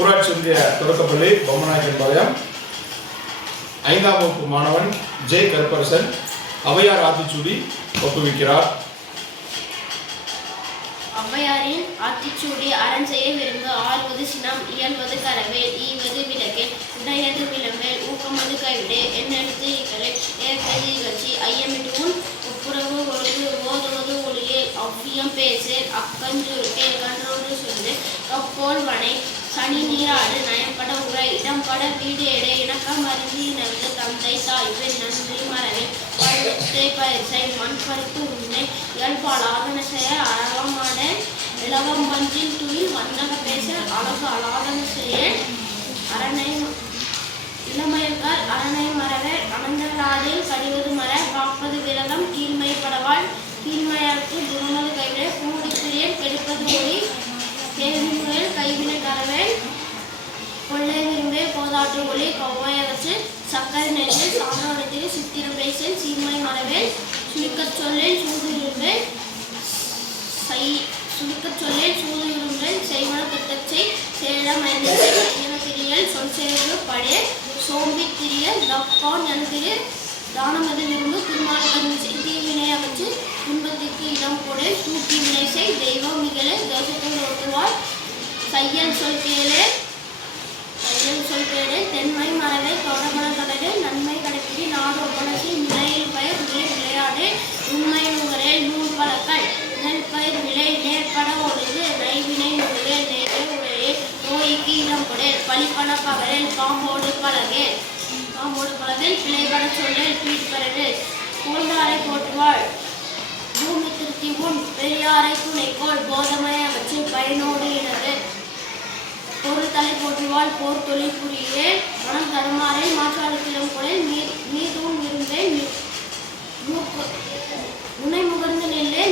ஊராட்சி ஒன்றிய தொடக்கப்பள்ளி பொம்மநாயக்கன்பாளையம் 5ஆம் வகுப்பு மாணவன் ஜே கருப்பரசன் ஔவையார் ஆத்திச்சூடி ஒப்புவிக்கிறார். ஔவையாரின் ஆத்திச்சூடி அரண் செய்ய விரும்பு ஆள்வது சினம் இயல்வது கரவேல் ஈவது விலகேல் உடையது விளம்பேல் ஊக்கமது கைவிடு என்னெடுத்து இகழே ஏற்கதி இகழ்ச்சி ஐயமிட்டு உன் ஒப்புரவு ஒழுகு ஓதுவது ஒளியேல் அவ்வியம் பேசேல் அக்கஞ்சுருக்கேல் கன்றோடு சொல்லு கப்போல் வனை சனி நீராடு நயம்பட உரை இடம்பட வீடு எடை இணக்கம் அருந்தி நவிடு தந்தை தாய்வு நன்றி மரவில் பழுத்தை பரிசை மண் பருப்பு உண்மை இயல்பால் ஆதன செய்ய அறவமாட இளவம்பஞ்சில் துயில் வண்ணக பேச அழகு அலாதன செய்ய அரணை இளமயக்கால் அரணை மரவே அனந்தலாடில் கடிவது மர காப்பது விரதம் கீழ்மை படவாள் கீழ்மையாருக்கு குருமது கைவிட கூடிப்பிரியல் கெடுப்பது ஒளி கேள்வி முறையில் கைவினை கரவேல் கொள்ளை விரும்பே போதாட்டு ஒளி கவ்வாயவற்று சக்கரை நெல்லில் சான்றோடத்தில் சித்திரம் பேசல் சீமை மரவேல் சுழிக்கச் சொல்லில் சூது விரும்பேல் சுழிக்கச் சொல்லில் சூது விரும்பேல் செய்வன திட்டச்சை சேடம் ஐந்திரியல் சொல் சேர்வு படே சோம்பி திரியல் தப்பான் எனதிரு தானமது விரும்பு திருமால கருமிசை தீவினை அமைச்சு துன்பத்திற்கு இடம் கொடு தூக்கி வினை செய் தெய்வம் மிகழே தோஷத்தோடு ஒட்டுவார் தையல் சொல் கேளே தென்மை மரவை தொடர்பட தொடரு நன்மை கடைப்பிடி நாடு ஒப்பனசி நிலையில் பயிர் விளையாடு உண்மை நுகரே நூல் பழக்கள் நெல் பயிர் விலை நேர்பட ஒழுது நைவினை நுகரே நேரே உரையே நோய்க்கு இடம் கொடு பழிப்பண பகலில் பாம்போடு பழகேல் பிழைபட சொல்லில் பீட்பரவு போன்றாரை போற்றுவாள் பூமி திருத்தி உன் பெரியாரை துணைக்கோள் போதமய அமைச்சு பயனோடு இணரு பொருள் தலை போற்றுவாள் போர் தொழில் புரியே மனம் தருமாறே மாற்றாளத்திடம் கொடல் மீதூன் விரும்பே முனை முகர்ந்து நெல்லே